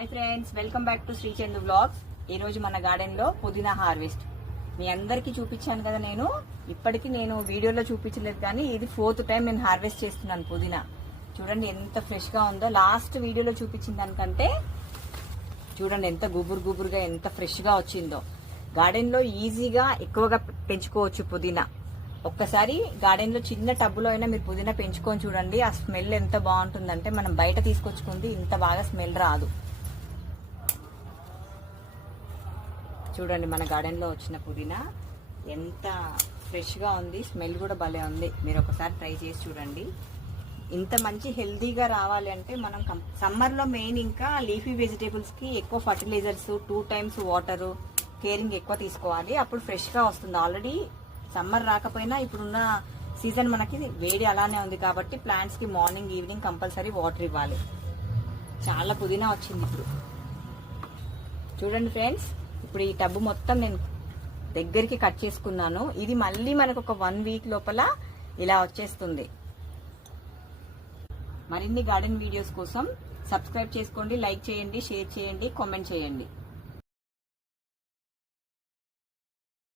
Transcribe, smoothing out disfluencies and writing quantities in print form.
Hi friends, welcome back to Sri Chandu vlogs. ఈ రోజు మన గార్డెన్ లో పుదీనా హార్వెస్ట్ మీ అందరికి చూపించాను కదా. ఇప్పటికి నేను వీడియోలో చూపించలేదు, కానీ ఇది 4th టైం నేను హార్వెస్ట్ చేస్తున్నాను పుదీనా. చూడండి ఎంత ఫ్రెష్ గా ఉందో. లాస్ట్ వీడియోలో చూపించిన దానికంటే చూడండి ఎంత గుబురుగా ఎంత ఫ్రెష్ గా వచ్చిందో. గార్డెన్ లో ఈజీగా ఎక్కువగా పెంచుకోవచ్చు పుదీనా. ఒక్కసారి గార్డెన్ లో చిన్న టబ్బులో అయినా మీరు పుదీనా పెంచుకొని చూడండి. ఆ స్మెల్ ఎంత బాగుంటుందంటే మనం బయట తీసుకొచ్చుకుంది ఇంత బాగా స్మెల్ రాదు. చూడండి మన గార్డెన్ లో వచ్చిన పుదీనా ఎంత ఫ్రెష్ గా ఉంది. స్మెల్ కూడా భలే ఉంది. మీరు ఒకసారి ట్రై చేసి చూడండి. ఇంత మంచి హెల్దీగా రావాలి అంటే మనం సమ్మర్ లో మెయిన్ ఇంకా లీఫీ వెజిటేబుల్స్ కి ఎక్కువ ఫర్టిలైజర్స్, 2 times వాటర్, కేరింగ్ ఎక్కువ తీసుకోవాలి. అప్పుడు ఫ్రెష్ గా వస్తుంది. ఆల్రెడీ సమ్మర్ రాకపోయినా ఇప్పుడున్న సీజన్ మనకి వేడి అలానే ఉంది కాబట్టి ప్లాంట్స్ కి మార్నింగ్ ఈవినింగ్ కంపల్సరీ వాటర్ ఇవ్వాలి. చాలా పుదీనా వచ్చింది ఇప్పుడు. చూడండి ఫ్రెండ్స్, ఇప్పుడు ఈ టబ్బు మొత్తం నేను దగ్గరికి కట్ చేసుకున్నాను. ఇది మళ్ళీ మనకు ఒక 1 week లోపల ఇలా వచ్చేస్తుంది. మరిన్ని గార్డెన్ వీడియోస్ కోసం సబ్స్క్రైబ్ చేసుకోండి, లైక్ చేయండి, షేర్ చేయండి, కామెంట్ చేయండి.